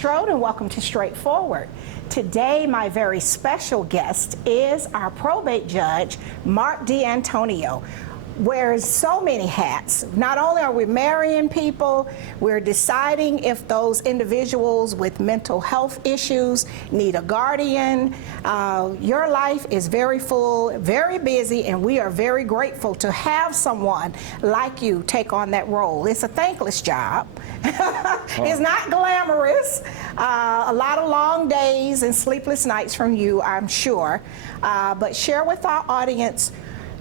Strode and welcome to Straightforward. Today, my very special guest is our probate judge, Marc D'Antonio. Wears so many hats. Not only are we marrying people, we're deciding if those individuals with mental health issues need a guardian. Your life is very full, very busy, and we are very grateful to have someone like you take on that role. It's a thankless job. It's not glamorous. A lot of long days and sleepless nights from you, I'm sure. But share with our audience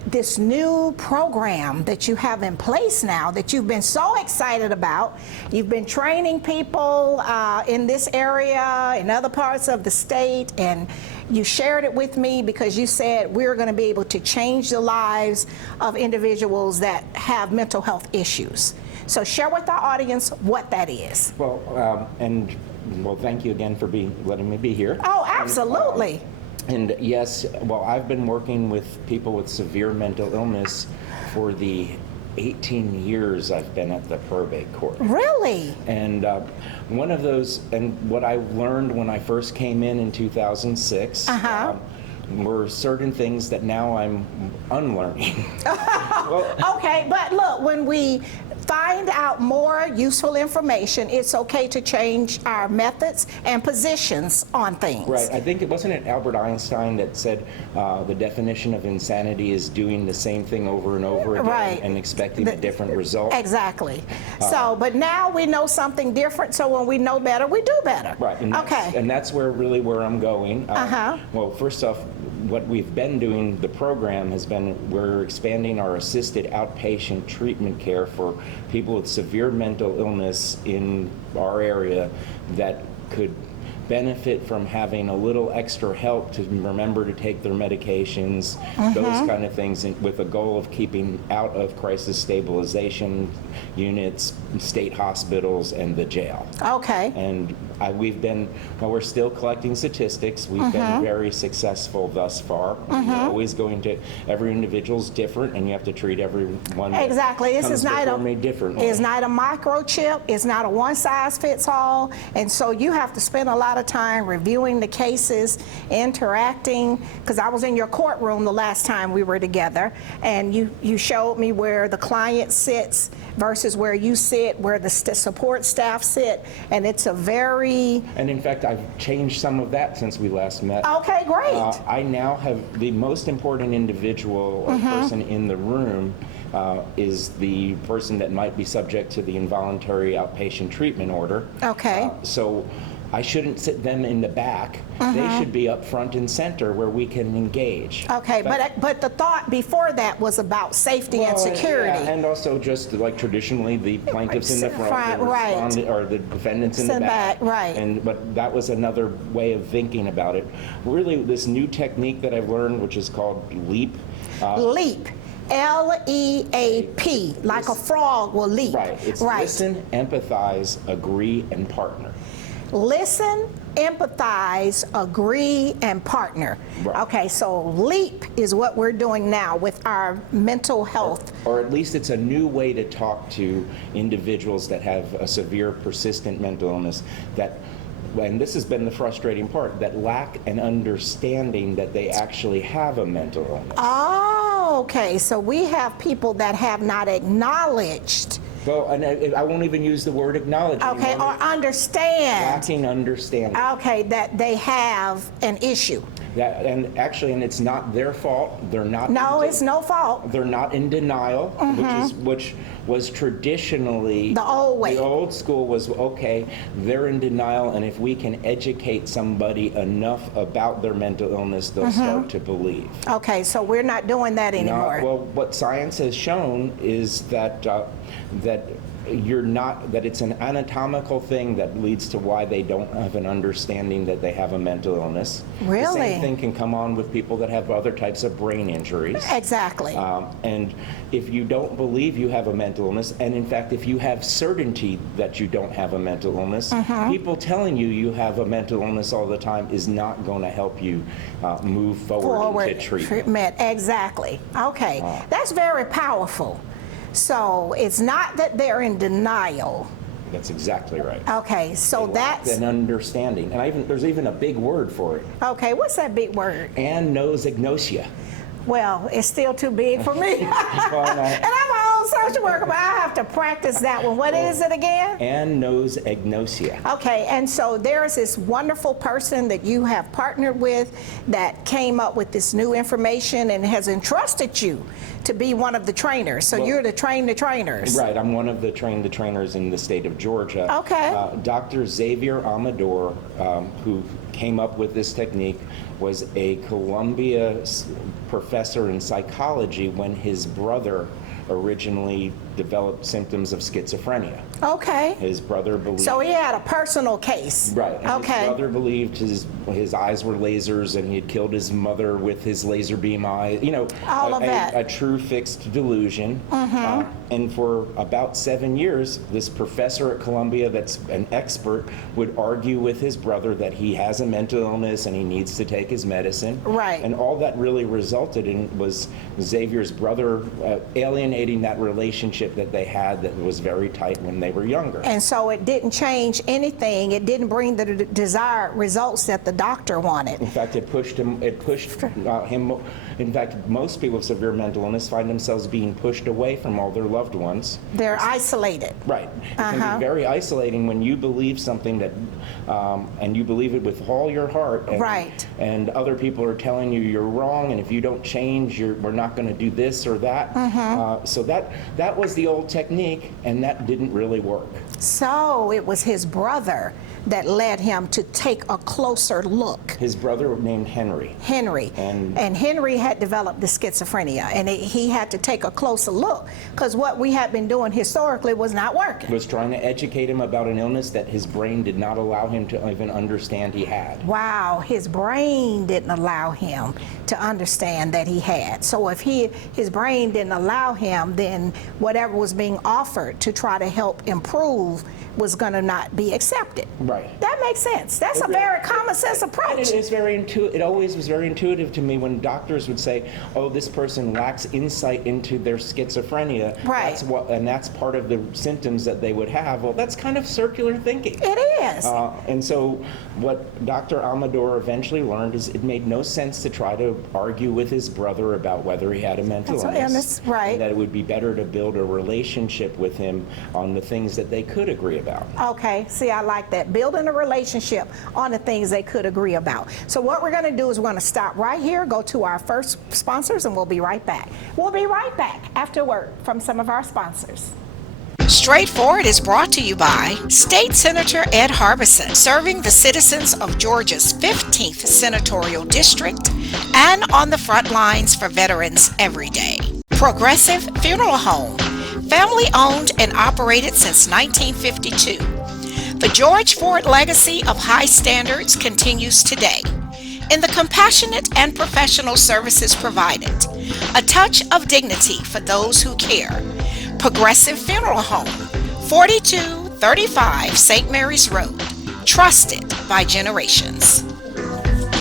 this new program that you have in place now that you've been so excited about. You've been training people in this area, in other parts of the state, and you shared it with me because you said we're going to be able to change the lives of individuals that have mental health issues. So share with our audience what that is. Well, thank you again for letting me be here. Oh, absolutely. And yes, well, I've been working with people with severe mental illness for the 18 years I've been at the probate court. Really? And one of those, and what I learned when I first came in 2006, were certain things that now I'm unlearning. Okay, but look, when we find out more useful information, it's okay to change our methods and positions on things. Right. I think wasn't it Albert Einstein that said the definition of insanity is doing the same thing over and over again and expecting a different result. Exactly. But now we know something different, so when we know better, we do better. Right. And that's where I'm going. Well, first off, what we've been doing, the program has been, we're expanding our assisted outpatient treatment care for people with severe mental illness in our area that could benefit from having a little extra help to remember to take their medications, those kind of things, with a goal of keeping out of crisis stabilization units, state hospitals, and the jail. Okay. And we're still collecting statistics. We've been very successful thus far. We're always going to, every individual's different, and you have to treat everyone exactly. This is not differently. It's not a microchip. It's not a one-size-fits-all. And so you have to spend a lot of time reviewing the cases, interacting, because I was in your courtroom the last time we were together, and you showed me where the client sits versus where you sit, where the support staff sit, and it's a very... And in fact, I've changed some of that since we last met. Okay, great. I now have the most important individual or person in the room is the person that might be subject to the involuntary outpatient treatment order. Okay. So I shouldn't sit them in the back. They should be up front and center where we can engage. Okay, but the thought before that was about safety and security. Yeah, and also just like traditionally the plaintiffs in the front, or the defendants in the back. Right. But that was another way of thinking about it. Really, this new technique that I've learned, which is called LEAP. LEAP. L-E-A-P, like a frog will leap. Right. It's listen, empathize, agree, and partner. Listen, empathize, agree, and partner. Right. Okay, so LEAP is what we're doing now with our mental health. Or at least it's a new way to talk to individuals that have a severe, persistent mental illness and this has been the frustrating part, that lack an understanding that they actually have a mental illness. Oh, okay, so we have people that have not acknowledged. Well, and I won't even use the word acknowledge anymore. Okay, or understand. Lacking understanding. Okay, that they have an issue. And it's not their fault. They're not. No, it's no fault. They're not in denial, which was traditionally the old way. The old school was, okay, they're in denial, and if we can educate somebody enough about their mental illness, they'll start to believe. Okay, so we're not doing that anymore. Well, what science has shown is that that it's an anatomical thing that leads to why they don't have an understanding that they have a mental illness. Really? The same thing can come on with people that have other types of brain injuries. Exactly. And if you don't believe you have a mental illness, and in fact, if you have certainty that you don't have a mental illness, people telling you have a mental illness all the time is not going to help you move forward into treatment. Exactly. Okay. That's very powerful. So it's not that they're in denial. That's exactly right. Okay, so that's an understanding, and there's even a big word for it. Okay, what's that big word? Anosognosia. Well, it's still too big for me. And I'm my own social worker, but I have to practice that one. What is it again? Anosognosia. Okay, and so there's this wonderful person that you have partnered with that came up with this new information and has entrusted you to be one of the trainers. So you're to train the trainers. Right, I'm one of the trainers in the state of Georgia. Okay. Dr. Xavier Amador, who came up with this technique, was a Columbia professor in psychology when his brother originally developed symptoms of schizophrenia. Okay. His brother believed... So he had a personal case. Right. And okay. His brother believed his eyes were lasers and he had killed his mother with his laser beam eye. You know, all of that. A true fixed delusion. Mm-hmm. And for about 7 years, this professor at Columbia that's an expert would argue with his brother that he has a mental illness and he needs to take his medicine. Right. And all that really resulted in was Xavier's brother alienating that relationship that they had that was very tight when they were younger. And so it didn't change anything. It didn't bring the desired results that the doctor wanted. In fact, it pushed him. In fact, most people with severe mental illness find themselves being pushed away from all their loved ones. They're isolated. Right. It can be very isolating when you believe something that, and you believe it with all your heart. And, right. And other people are telling you you're wrong, and if you don't change, we're not going to do this or that. So that was the old technique, and that didn't really work. So it was his brother that led him to take a closer look. His brother named Henry. Henry. And Henry had developed the schizophrenia, and he had to take a closer look because what we had been doing historically was not working. Was trying to educate him about an illness that his brain did not allow him to even understand he had. Wow, his brain didn't allow him to understand that he had. So if his brain didn't allow him, then whatever was being offered to try to help improve was going to not be accepted. Right. That makes sense. That's a very common sense approach. It always was very intuitive to me when doctors would say, "Oh, this person lacks insight into their schizophrenia." Right. That's part of the symptoms that they would have. Well, that's kind of circular thinking. It is. And so, what Dr. Amador eventually learned is it made no sense to try to argue with his brother about whether he had a mental illness. Right. And that it would be better to build a relationship with him on the things that they could agree about. Okay, see, I like that. Building a relationship on the things they could agree about. So what we're going to do is we're going to stop right here, go to our first sponsors, and we'll be right back. We'll be right back after word from some of our sponsors. Straightforward is brought to you by State Senator Ed Harbison, serving the citizens of Georgia's 15th Senatorial District and on the front lines for veterans every day. Progressive Funeral Home, family owned and operated since 1952. The George Ford legacy of high standards continues today in the compassionate and professional services provided, a touch of dignity for those who care. Progressive Funeral Home, 4235 St. Mary's Road, trusted by generations.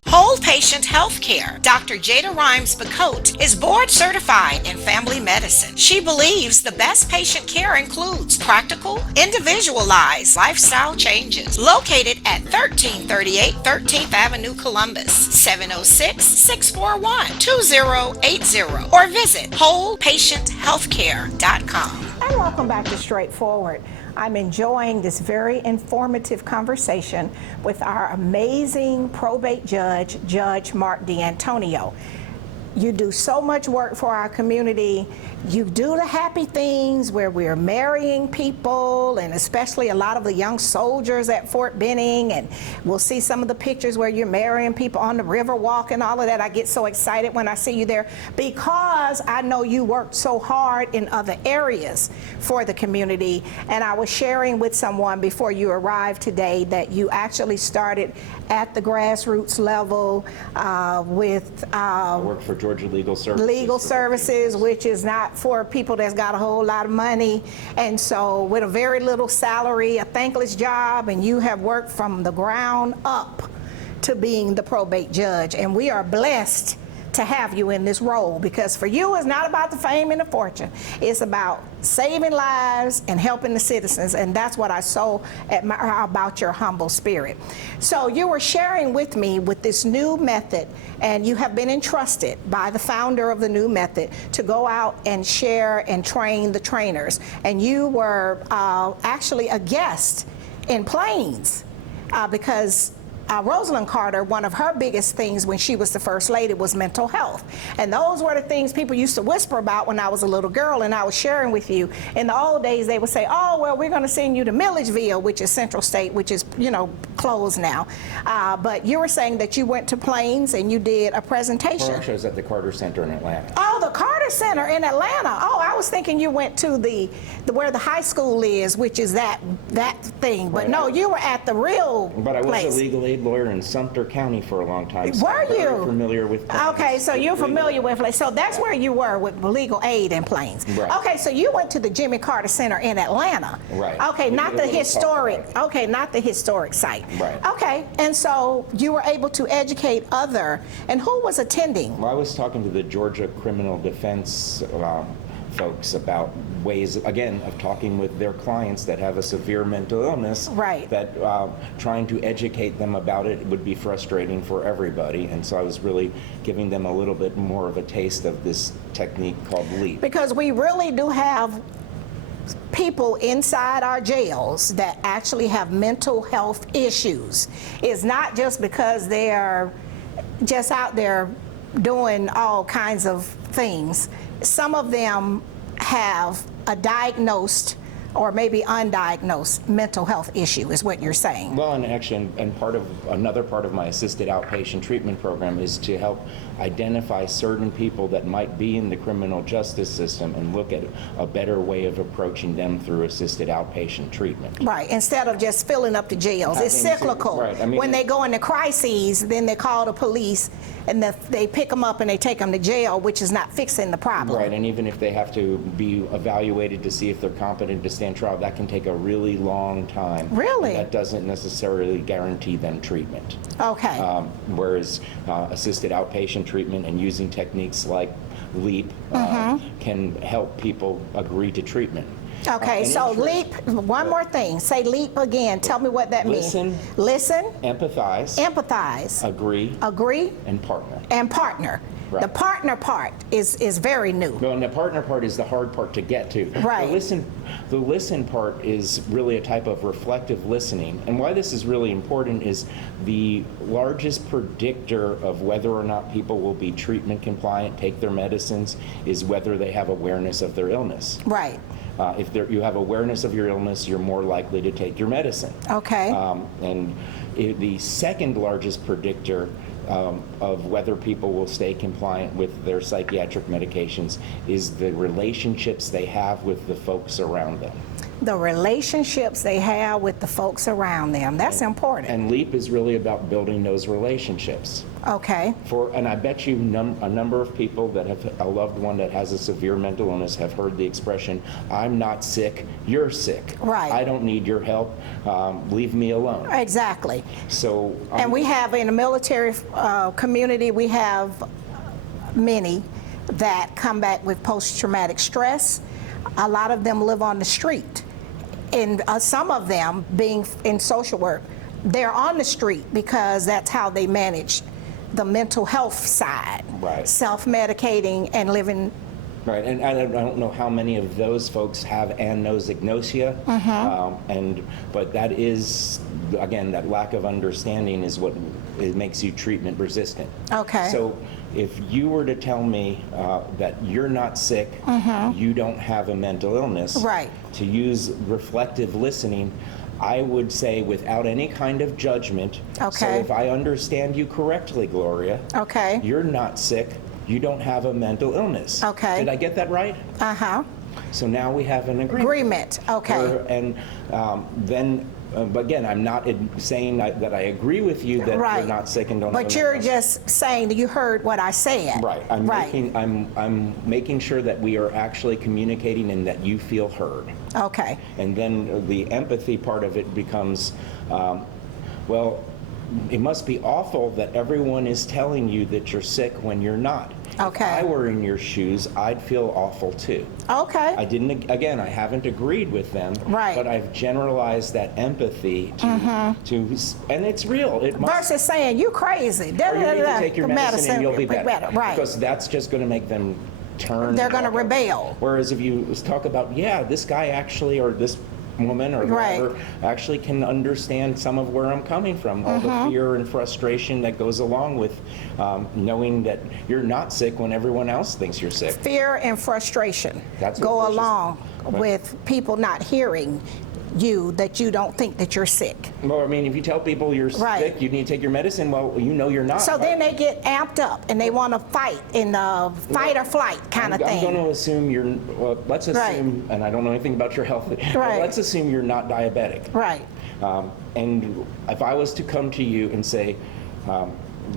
Whole Patient Healthcare. Dr. Jada Rimes-Bacote is board certified in family medicine. She believes the best patient care includes practical, individualized lifestyle changes. Located at 1338 13th Avenue, Columbus, 706-641-2080, or visit wholepatienthealthcare.com. And welcome back to Straightforward. I'm enjoying this very informative conversation with our amazing probate judge, Judge Marc D'Antonio. You do so much work for our community. You do the happy things where we're marrying people, and especially a lot of the young soldiers at Fort Benning, and we'll see some of the pictures where you're marrying people on the river walk and all of that. I get so excited when I see you there because I know you worked so hard in other areas for the community. And I was sharing with someone before you arrived today that you actually started at the grassroots level with I work for Georgia Legal Services. Which is not for people that's got a whole lot of money, and so with a very little salary, a thankless job, and you have worked from the ground up to being the probate judge. And we are blessed to have you in this role, because for you it's not about the fame and the fortune. It's about saving lives and helping the citizens, and that's what I so admire about your humble spirit. So you were sharing with me with this new method, and you have been entrusted by the founder of the new method to go out and share and train the trainers, and you were actually a guest in Plains because Rosalind Carter, one of her biggest things when she was the first lady was mental health. And those were the things people used to whisper about when I was a little girl, and I was sharing with you. In the old days, they would say, oh, well, we're going to send you to Milledgeville, which is Central State, which is, you know, closed now. But you were saying that you went to Plains and you did a presentation. Well, actually, I was at the Carter Center in Atlanta. Oh, the Carter Center in Atlanta. Oh, I was thinking you went to the where the high school is, which is that thing. But Right. no, you were at the real But I was place. a legal aid lawyer in Sumter County for a long time. So Were I'm very you? familiar with Plains. Okay, so you're Legal familiar aid. with, like, so that's where you were with legal aid in Plains. Right. Okay, so you went to the Jimmy Carter Center in Atlanta. Right. Okay, We not did a the little historic. talk about Okay, not the historic site. Right. Okay, and so you were able to educate and who was attending? Well, I was talking to the Georgia criminal defense folks about ways, again, of talking with their clients that have a severe mental illness. Right. That trying to educate them about it would be frustrating for everybody. And so I was really giving them a little bit more of a taste of this technique called LEAP. Because we really do have people inside our jails that actually have mental health issues. It's not just because they are just out there doing all kinds of things. Some of them have a diagnosed or maybe undiagnosed mental health issue, is what you're saying. Well, and actually, and another part of my assisted outpatient treatment program is to help identify certain people that might be in the criminal justice system and look at a better way of approaching them through assisted outpatient treatment. Right, instead of just filling up the jails. It's cyclical. Right, I mean, when they go into crises, then they call the police and they pick them up and they take them to jail, which is not fixing the problem. Right, and even if they have to be evaluated to see if they're competent to stand trial, that can take a really long time. Really? And that doesn't necessarily guarantee them treatment. Okay. Whereas assisted outpatient treatment and using techniques like LEAP can help people agree to treatment. Okay, so LEAP, one more thing. Say LEAP again. Tell me what that means. Listen. Empathize. Empathize. Agree. Agree. And partner. And partner. Right. The partner part is very new. No, and the partner part is the hard part to get to. Right. The listen part is really a type of reflective listening. And why this is really important is the largest predictor of whether or not people will be treatment compliant, take their medicines, is whether they have awareness of their illness. Right. If you have awareness of your illness, you're more likely to take your medicine. Okay. The second largest predictor of whether people will stay compliant with their psychiatric medications is the relationships they have with the folks around them. The relationships they have with the folks around them. That's important. And LEAP is really about building those relationships. Okay. And I bet you a number of people that have a loved one that has a severe mental illness have heard the expression, I'm not sick, you're sick. Right. I don't need your help, leave me alone. Exactly. So. And we have in the military community, we have many that come back with post-traumatic stress. A lot of them live on the street. And some of them, being in social work, they're on the street because that's how they manage the mental health side. Right. Self-medicating and living. Right, and I don't know how many of those folks have anosognosia, but that is, again, that lack of understanding is what it makes you treatment resistant. Okay. So if you were to tell me that you're not sick, you don't have a mental illness, Right. to use reflective listening, I would say without any kind of judgment, so Okay. if I understand you correctly, Gloria, Okay. you're not sick, you don't have a mental illness. Okay. Did I get that right? Uh-huh. So now we have an agreement. Agreement. Okay. And then, but again, I'm not saying that I agree with you that Right. you're not sick and don't have a But mental you're illness. just saying that you heard what I said. Right. I'm making sure that we are actually communicating and that you feel heard. Okay. And then the empathy part of it becomes, well, it must be awful that everyone is telling you that you're sick when you're not. Okay. If I were in your shoes, I'd feel awful too. Okay. I haven't agreed with them, Right. but I've generalized that empathy to and it's real. It must, Versus saying, you crazy. or you need to take your medicine and you'll be better. Right. Because that's just going to make them turn. They're going to and walk out. rebel. Whereas if you talk about, yeah, this guy actually, or this woman or Right. whoever actually can understand some of where I'm coming from, all the fear and frustration that goes along with knowing that you're not sick when everyone else thinks you're sick. Fear and frustration That's what go pushes- along Right. with people not hearing you, that you don't think that you're sick. Well, I mean, if you tell people you're Right. sick, you need to take your medicine, well, you know you're not. So right? then they get amped up and they want to fight in the fight or flight kind of I'm thing. going to assume let's assume, and I don't know anything about your health, but Right. let's assume you're not diabetic. Right. And if I was to come to you and say,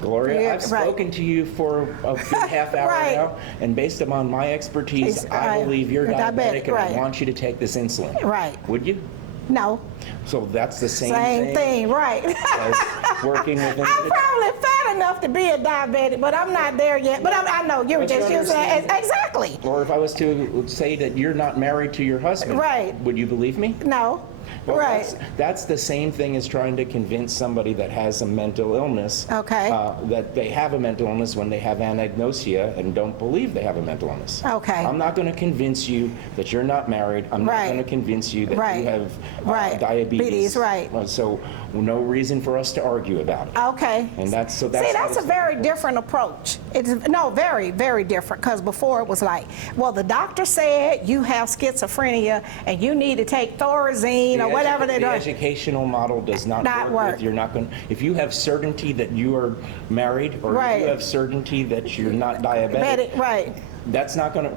Gloria, Yeah, I've right. spoken to you for a good half hour Right. now, and based upon my expertise, I Right. believe you're diabetic, and right. I want you to take this insulin. Right. Would you? No. So that's the same Thing, right. as working with I'm probably fat enough to be a diabetic, but I'm not there yet. But I know you're But you just using understand- exactly. Or if I was to say that you're not married to your husband, Right. would you believe me? No. Well, right. That's the same thing as trying to convince somebody that has a mental illness Okay. that they have a mental illness when they have anagnosia and don't believe they have a mental illness. Okay. I'm not going to convince you that you're not married. I'm not Right. going to convince you that Right. you have Right. diabetes. Right. So no reason for us to argue about it. Okay. And that's See, that's a very different approach. Very, very different. Because before it was like, well, the doctor said you have schizophrenia and you need to take Thorazine or whatever they The do. educational model does not work. With, you're not going. If you have certainty that you are married, or Right. if you have certainty that you're not diabetic, Right. that's not going to.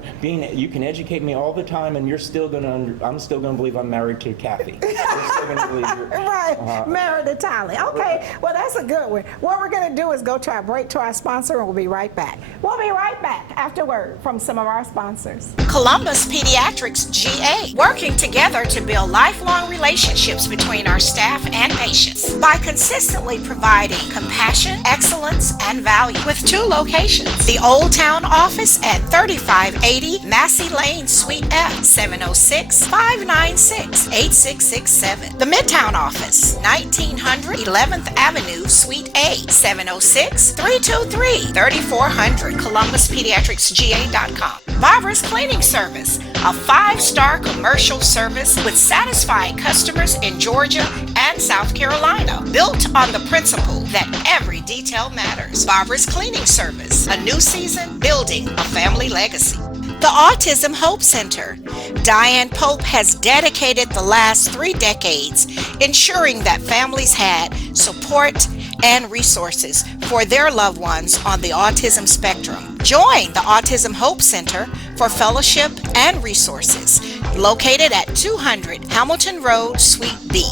You can educate me all the time, and you're still going to. I'm still going to believe I'm married to Kathy. You're still going to believe you're. Right, married to Tally. Okay, well, that's a good one. What we're going to do is go to our break to our sponsor, and we'll be right back. We'll be right back after word from some of our sponsors. Columbus Pediatrics GA, working together to build lifelong relationships between our staff and patients by consistently providing compassion, excellence, and value with 2 locations. The Old Town office at 3580 Massey Lane, Suite F, 706-596-8667. The Midtown office, 1900 11th Avenue, Suite A, 706-323-3400, ColumbusPediatricsGA.com. Barbara's Cleaning Service, a 5-star commercial service with satisfied customers in Georgia and South Carolina, built on the principle that every detail matters. Barbara's Cleaning Service, a new season building a family legacy. The Autism Hope Center. Diane Pope has dedicated the last 3 decades ensuring that families had support and resources for their loved ones on the autism spectrum. Join the Autism Hope Center for fellowship and resources, located at 200 Hamilton Road, Suite B,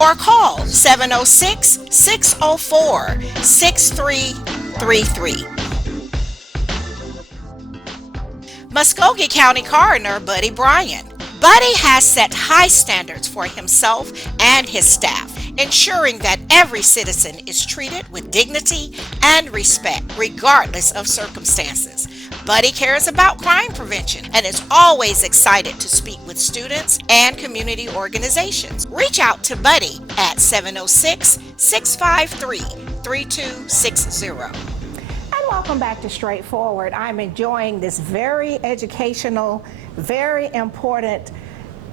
or call 706-604-6333. Muscogee County Coroner Buddy Bryan. Buddy has set high standards for himself and his staff, ensuring that every citizen is treated with dignity and respect, regardless of circumstances. Buddy cares about crime prevention and is always excited to speak with students and community organizations. Reach out to Buddy at 706-653-3260. Welcome back to Straightforward. I'm enjoying this very educational, very important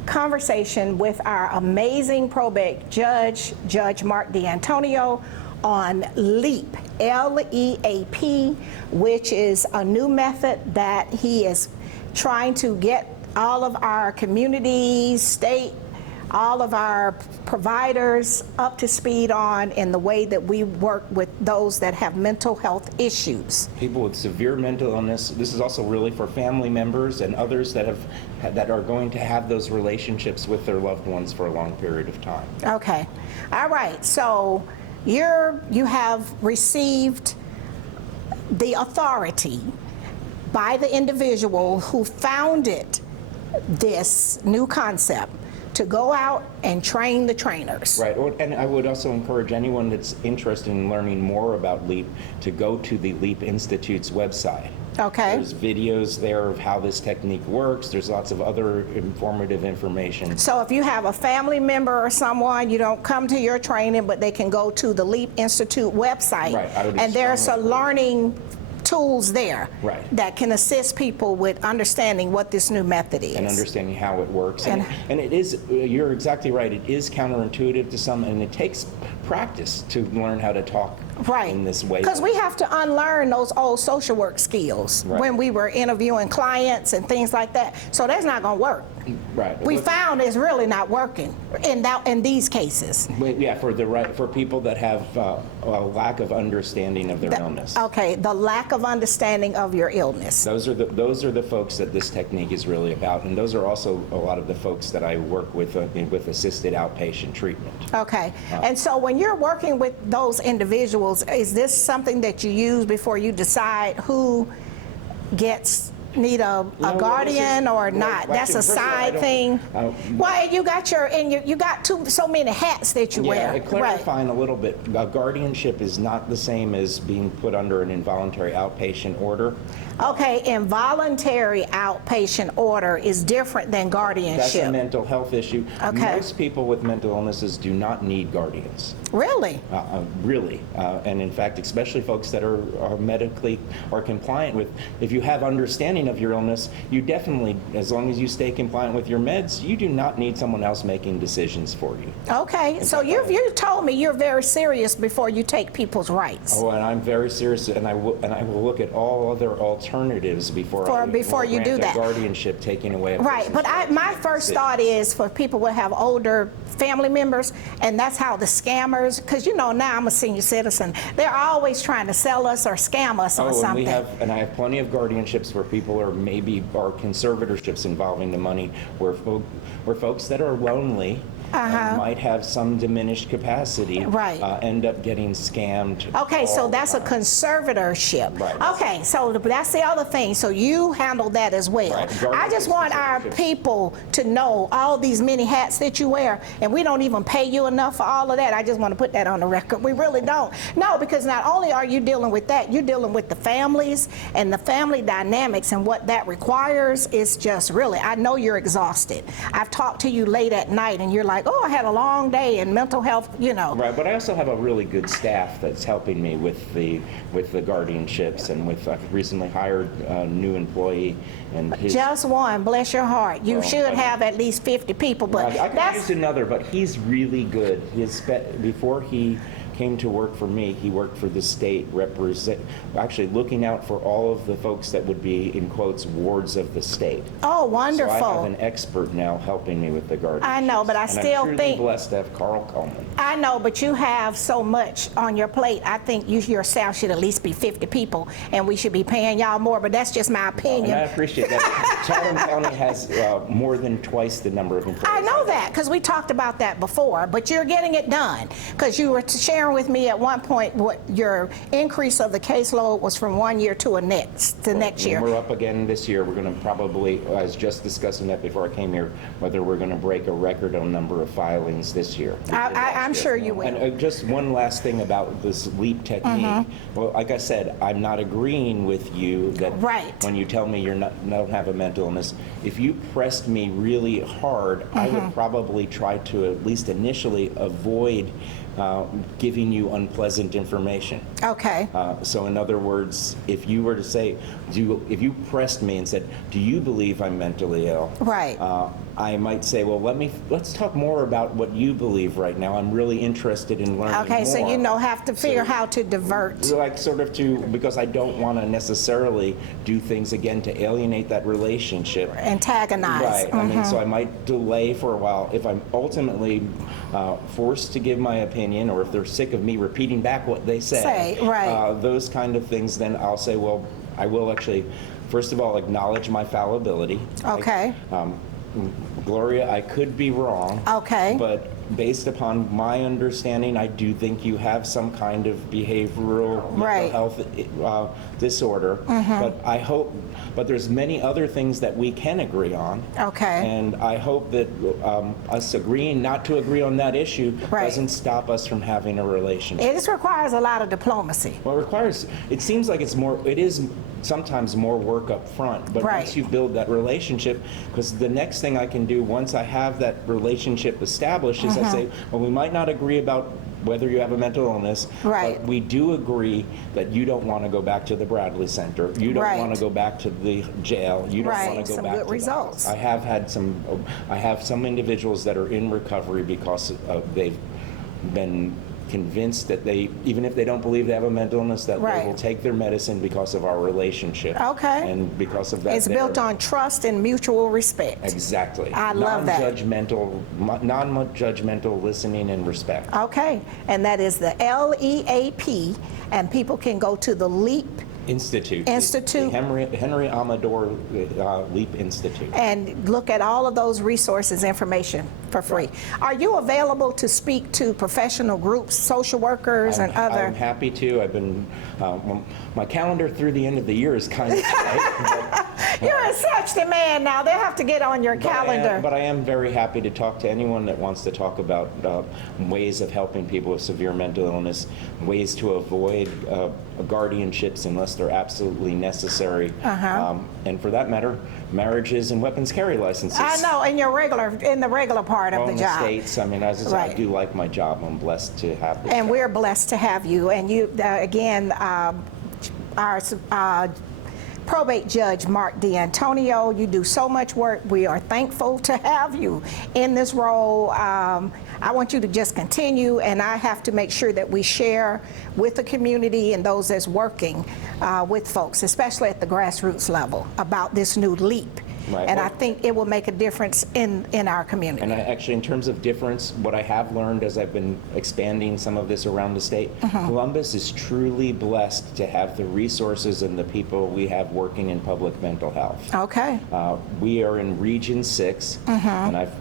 conversation with our amazing probate judge, Judge Marc D'Antonio, on LEAP, L-E-A-P, which is a new method that he is trying to get all of our communities, state, all of our providers up to speed on in the way that we work with those that have mental health issues. People with severe mental illness. This is also really for family members and others that are going to have those relationships with their loved ones for a long period of time. Okay. All right. So you have received the authority by the individual who founded this new concept to go out and train the trainers. Right, and I would also encourage anyone that's interested in learning more about LEAP to go to the LEAP Institute's website. Okay. There's videos there of how this technique works. There's lots of other informative information. So if you have a family member or someone, you don't come to your training, but they can go to the LEAP Institute website. Right, I would and there's a strongly learning tools there Right. that can assist people with understanding what this new method is. And understanding how it works. And it is, you're exactly right, it is counterintuitive to some, and it takes practice to learn how to talk Right. in this way. Because we have to unlearn those old social work skills Right. when we were interviewing clients and things like that. So that's not going to work. Right. We found it's really not working in these cases. Yeah, for people that have a lack of understanding of their illness. Okay, the lack of understanding of your illness. Those are the folks that this technique is really about, and those are also a lot of the folks that I work with assisted outpatient treatment. Okay, and so when you're working with those individuals, is this something that you use before you decide who need a guardian or not? That's a side thing. Well, you got so many hats that you wear. Clarifying a little bit, guardianship is not the same as being put under an involuntary outpatient order. Okay, involuntary outpatient order is different than guardianship. That's a mental health issue. Okay. Most people with mental illnesses do not need guardians. Really? Really. And in fact, especially folks that are medically or compliant with, if you have understanding of your illness, you definitely, as long as you stay compliant with your meds, you do not need someone else making decisions for you. Okay, so you told me you're very serious before you take people's rights. Oh, and I'm very serious, and I will look at all other alternatives before you do that. Guardianship taking away. Right, but my first thought is for people who have older family members, and that's how the scammers, because now I'm a senior citizen, they're always trying to sell us or scam us on something. And I have plenty of guardianships where people are conservatorships involving the money, where folks that are lonely and might have some diminished capacity end up getting scammed. Okay, so that's a conservatorship. Right. Okay, so that's the other thing. So you handle that as well. Right. I just want our people to know all these many hats that you wear, and we don't even pay you enough for all of that. I just want to put that on the record. We really don't. No, because not only are you dealing with that, you're dealing with the families and the family dynamics, and what that requires is just really, I know you're exhausted. I've talked to you late at night, and you're like, oh, I had a long day in mental health, Right, but I also have a really good staff that's helping me with the guardianships, and I've recently hired a new employee, and just one, bless your heart. You should have at least 50 people, but I could use another, but he's really good. Before he came to work for me, he worked for the state, actually looking out for all of the folks that would be, in quotes, wards of the state. Oh, wonderful. So I have an expert now helping me with the guardianship. I know, but I'm truly blessed to have Carl Coleman. I know, but you have so much on your plate. I think your staff should at least be 50 people, and we should be paying y'all more, but that's just my opinion. And I appreciate that. Chatham County has more than twice the number of employees. I know that, because we talked about that before, but you're getting it done, because you were sharing with me at one point what your increase of the caseload was from one year to next year. We're up again this year. We're going to probably, I was just discussing that before I came here, whether we're going to break a record on number of filings this year. I'm sure you will. And just one last thing about this LEAP technique. Well, like I said, I'm not agreeing with you that when you tell me you don't have a mental illness, if you pressed me really hard, I would probably try to at least initially avoid giving you unpleasant information. Okay. So in other words, if you were to say, if you pressed me and said, do you believe I'm mentally ill? Right. I might say, well, let's talk more about what you believe right now. I'm really interested in learning more. Okay, so you have to figure how to divert. Like because I don't want to necessarily do things again to alienate that relationship. Antagonize. Right. I mean, so I might delay for a while. If I'm ultimately forced to give my opinion, or if they're sick of me repeating back what they say, those kind of things, then I'll say, well, I will actually, first of all, acknowledge my fallibility. Okay. Gloria, I could be wrong. Okay. But based upon my understanding, I do think you have some kind of behavioral Right. mental health disorder. But there's many other things that we can agree on. Okay. And I hope that us agreeing not to agree on that issue Right. doesn't stop us from having a relationship. It just requires a lot of diplomacy. Well, it seems like it is sometimes more work up front, but Right. once you build that relationship, because the next thing I can do once I have that relationship established is I say, well, we might not agree about whether you have a mental illness, Right. but we do agree that you don't want to go back to the Bradley Center, you don't Right. want to go back to the jail, you don't Right. want to go Some back good to the results. house. I have some individuals that are in recovery because they've been convinced that even if they don't believe they have a mental illness, that Right. they will take their medicine because of our relationship. Okay. And because of that, It's built on trust and mutual respect. Exactly. I love that. Non-judgmental listening and respect. Okay, and that is the LEAP, and people can go to the LEAP Institute. Institute. The Henry Amador Leap Institute. and look at all of those resources, information for free. Are you available to speak to professional groups, social workers, and other? I'm happy to. I've been, my calendar through the end of the year is kind of tight. You're in such demand now. They'll have to get on your calendar. But I am very happy to talk to anyone that wants to talk about ways of helping people with severe mental illness, ways to avoid guardianships unless they're absolutely necessary, and for that matter, marriages and weapons carry licenses. I know, in the regular part of All the in the job. States. I mean, as I said, I Right. do like my job. I'm blessed to have this And job. we're blessed to have you. And you, again, our probate judge, Marc D'Antonio, you do so much work. We are thankful to have you in this role. I want you to just continue, and I have to make sure that we share with the community and those that's working with folks, especially at the grassroots level, about this new LEAP. Right. And Well, I think it will make a difference in our community. And actually, in terms of difference, what I have learned as I've been expanding some of this around the state, Columbus is truly blessed to have the resources and the people we have working in public mental health. Okay. We are in Region 6, and I've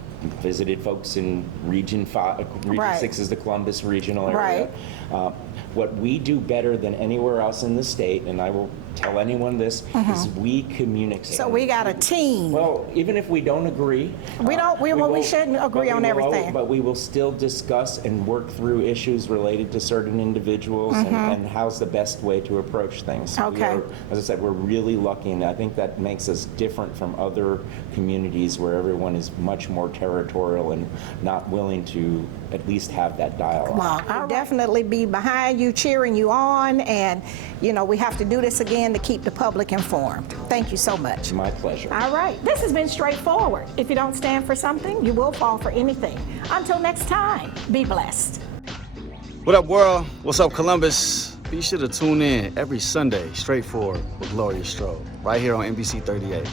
visited folks in Region 5. Region Right. 6 is the Columbus regional area. Right. What we do better than anywhere else in the state, and I will tell anyone this, is we communicate. So we got a team. Well, even if we don't agree, We don't- we shouldn't agree but on everything. But we will still discuss and work through issues related to certain individuals and how's the best way to approach things. We Okay. are, as I said, we're really lucky, and I think that makes us different from other communities where everyone is much more territorial and not willing to at least have that dialogue. Well, I'll definitely be behind you, cheering you on, and we have to do this again to keep the public informed. Thank you so much. My pleasure. All right, this has been straightforward. If you don't stand for something, you will fall for anything. Until next time, be blessed. What up, world? What's up, Columbus? Be sure to tune in every Sunday, Straightforward with Gloria Strode, right here on NBC 38.